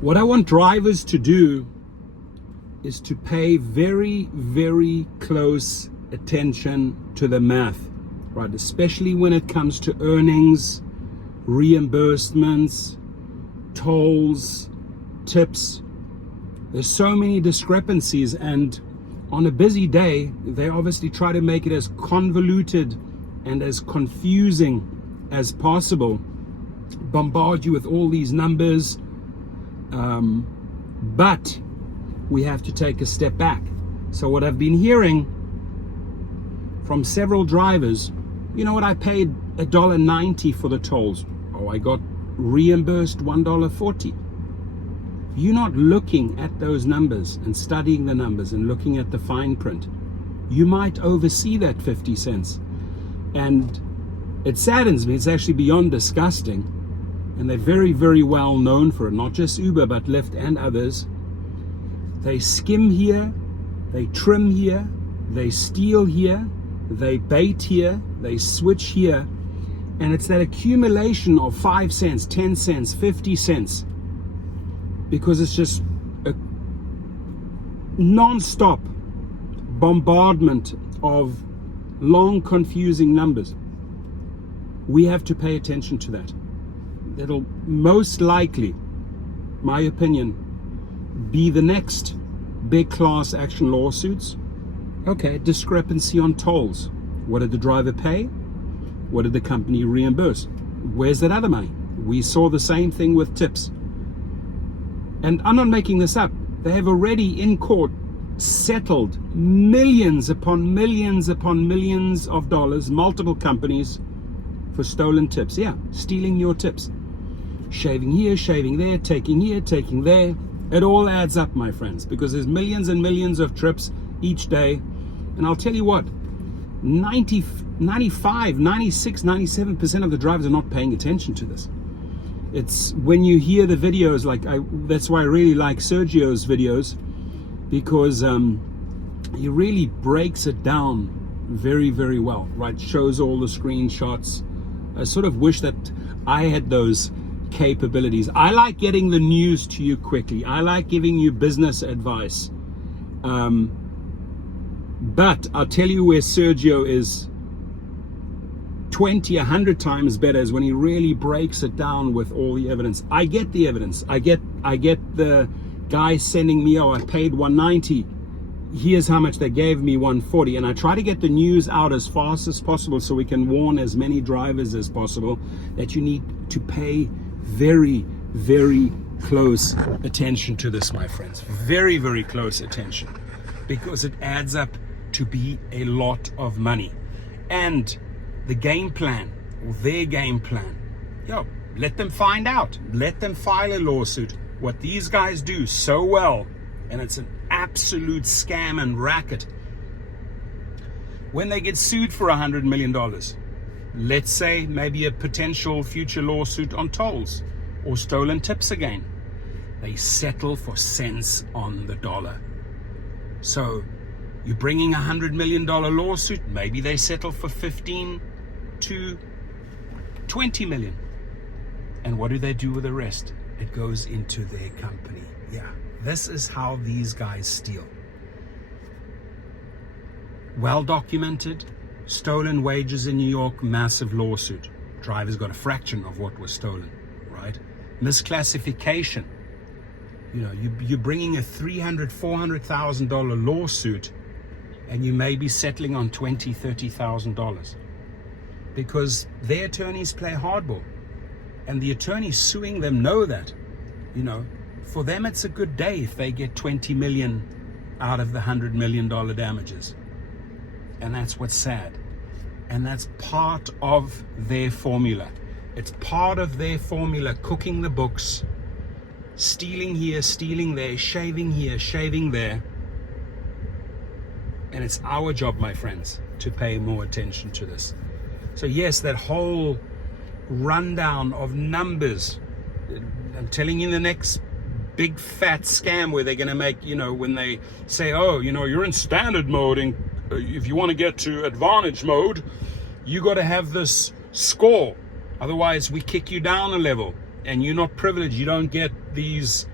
What I want drivers to do is to pay very, very close attention to the math, right? Especially when it comes to earnings, reimbursements, tolls, tips. There's so many discrepancies, and on a busy day, they obviously try to make it as convoluted and as confusing as possible, bombard you with all these numbers, but we have to take a step back. So what I've been hearing from several drivers, you know what, I paid $1.90 for the tolls. Oh, I got reimbursed $1.40. You're not looking at those numbers and studying the numbers and looking at the fine print. You might oversee that 50 cents. And it saddens me, it's actually beyond disgusting. And they're very, very well known for it, not just Uber, but Lyft and others. They skim here, they trim here, they steal here, they bait here, they switch here. And it's that accumulation of 5 cents, 10 cents, 50 cents. Because it's just a non-stop bombardment of long, confusing numbers. We have to pay attention to that. It'll most likely, my opinion, be the next big class action lawsuits. Okay, discrepancy on tolls. What did the driver pay? What did the company reimburse? Where's that other money? We saw the same thing with tips. And I'm not making this up. They have already in court settled millions upon millions upon millions of dollars, multiple companies, for stolen tips. Yeah, stealing your tips. Shaving here, shaving there, taking here, taking there. It all adds up, my friends, because there's millions and millions of trips each day. And I'll tell you what, 95, 96, 97% of the drivers are not paying attention to this. It's when you hear the videos, that's why I really like Sergio's videos, because he really breaks it down very, very well, right? Shows all the screenshots. I sort of wish that I had those capabilities. I like getting the news to you quickly. I like giving you business advice. But I'll tell you where Sergio is 20, 100 times better is when he really breaks it down with all the evidence. I get the evidence. I get the guy sending me, oh, I paid $190. Here's how much they gave me, $140. And I try to get the news out as fast as possible so we can warn as many drivers as possible that you need to pay very, very close attention to this, my friends. Very, very close attention, because it adds up to be a lot of money. And the game plan, or their game plan, let them find out. Let them file a lawsuit. What these guys do so well, and it's an absolute scam and racket. When they get sued for $100 million, let's say maybe a potential future lawsuit on tolls or stolen tips again, they settle for cents on the dollar. So you're bringing $100 million lawsuit, maybe they settle for 15 to 20 million. And what do they do with the rest? It goes into their company. Yeah, this is how these guys steal. Well documented, stolen wages in New York, massive lawsuit. Drivers got a fraction of what was stolen, right? Misclassification. You're bringing a $300,000, $400,000 lawsuit, and you may be settling on $20,000, $30,000. Because their attorneys play hardball, and the attorneys suing them know that. For them it's a good day if they get 20 million out of the $100 million damages. And that's what's sad. And that's part of their formula. It's part of their formula, cooking the books, stealing here, stealing there, shaving here, shaving there. And it's our job, my friends, to pay more attention to this. So yes, that whole rundown of numbers, I'm telling you, the next big fat scam where they're going to make, when they say, oh, you're in standard mode, and if you want to get to advantage mode, you got to have this score. Otherwise, we kick you down a level, and you're not privileged. You don't get these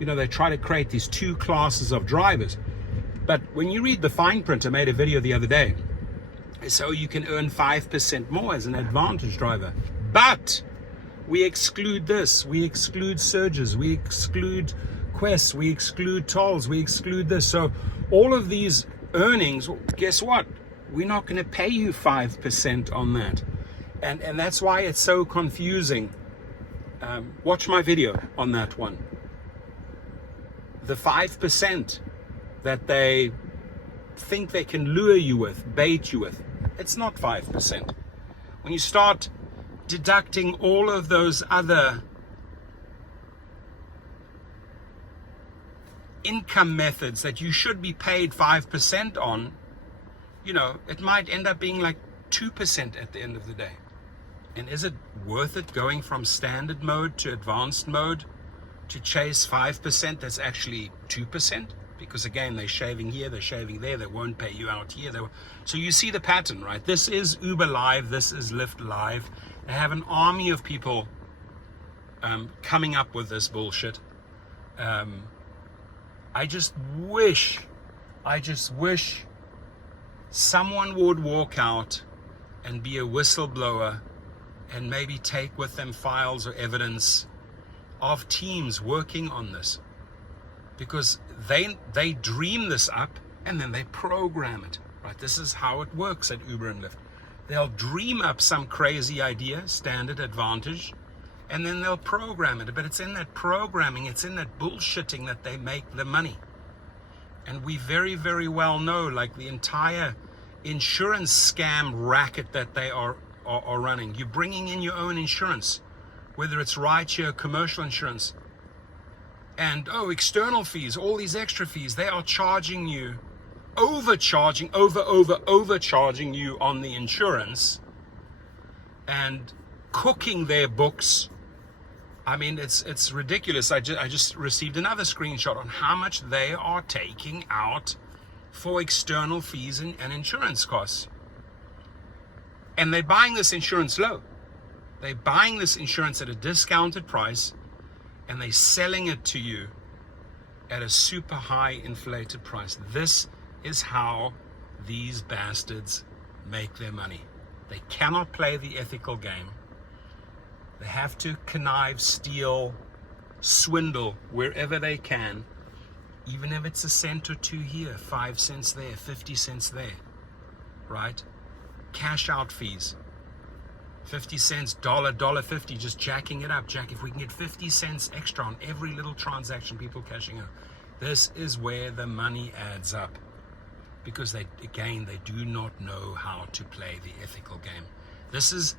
they try to create these two classes of drivers. But when you read the fine print, I made a video the other day, so you can earn 5% more as an advantage driver. But we exclude this, we exclude surges, we exclude quests, we exclude tolls, we exclude this. So all of these earnings, guess what? We're not going to pay you 5% on that. And that's why it's so confusing. Watch my video on that one. The 5% that they think they can lure you with, bait you with, it's not 5%. When you start deducting all of those other income methods that you should be paid 5% on, it might end up being like 2% at the end of the day. And is it worth it going from standard mode to advanced mode to chase 5% that's actually 2%? Because again, they're shaving here, they're shaving there, they won't pay you out here. So you see the pattern, right? This is Uber Live, this is Lyft Live. They have an army of people coming up with this bullshit. I just wish someone would walk out and be a whistleblower and maybe take with them files or evidence of teams working on this, because they dream this up and then they program it, right? This is how it works at Uber and Lyft. They'll dream up some crazy idea, standard advantage, and then they'll program it. But it's in that programming, it's in that bullshitting that they make the money. And we very, very well know, like, the entire insurance scam racket that they are running. You're bringing in your own insurance, whether it's rideshare, commercial insurance, and external fees, all these extra fees. They are charging you, overcharging you on the insurance, and cooking their books. I mean, it's ridiculous. I just received another screenshot on how much they are taking out for external fees and insurance costs. And they're buying this insurance low. They're buying this insurance at a discounted price, and they're selling it to you at a super high inflated price. This is how these bastards make their money. They cannot play the ethical game. They have to connive, steal, swindle wherever they can, even if it's a cent or two here, 5 cents there, 50 cents there, right? Cash out fees, 50 cents, $1.50, just jacking it up. If we can get 50 cents extra on every little transaction, people cashing out. This is where the money adds up, because they do not know how to play the ethical game. This is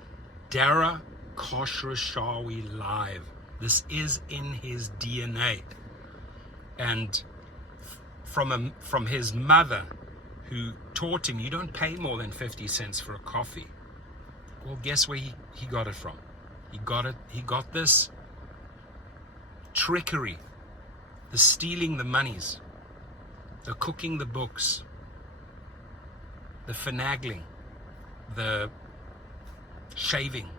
Dara Khosrowshahi live. This is in his DNA. And from his mother, who taught him, you don't pay more than 50 cents for a coffee. Well, guess where he got it from? He got this trickery, the stealing the monies, the cooking the books, the finagling, the shaving.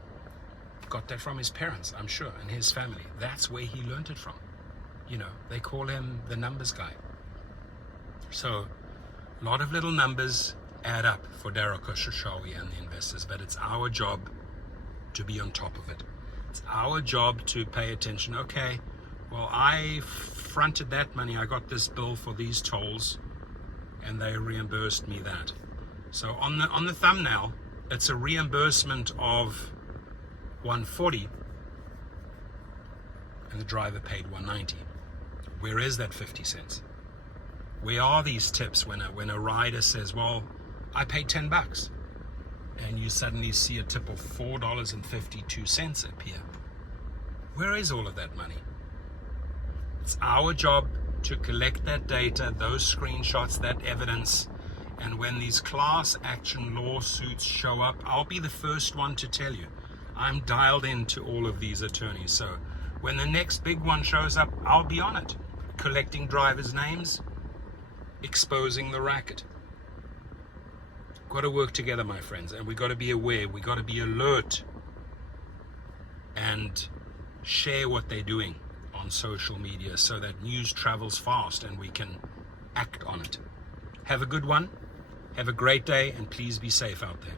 Got that from his parents, I'm sure, and his family. That's where he learned it from. They call him the numbers guy. So a lot of little numbers add up for Dara Khosrowshahi and the investors, but it's our job to be on top of it. It's our job to pay attention. Okay, well, I fronted that money. I got this bill for these tolls, and they reimbursed me that. So on the thumbnail, it's a reimbursement of $140, and the driver paid $190. Where is that 50 cents? Where are these tips when a rider says, well, I paid $10, and you suddenly see a tip of $4.52 appear? Where is all of that money? It's our job to collect that data, those screenshots, that evidence, and when these class action lawsuits show up, I'll be the first one to tell you. I'm dialed into all of these attorneys, so when the next big one shows up, I'll be on it, collecting drivers' names, exposing the racket. Got to work together, my friends, and we got to be aware, we got to be alert, and share what they're doing on social media so that news travels fast and we can act on it. Have a good one. Have a great day, and please be safe out there.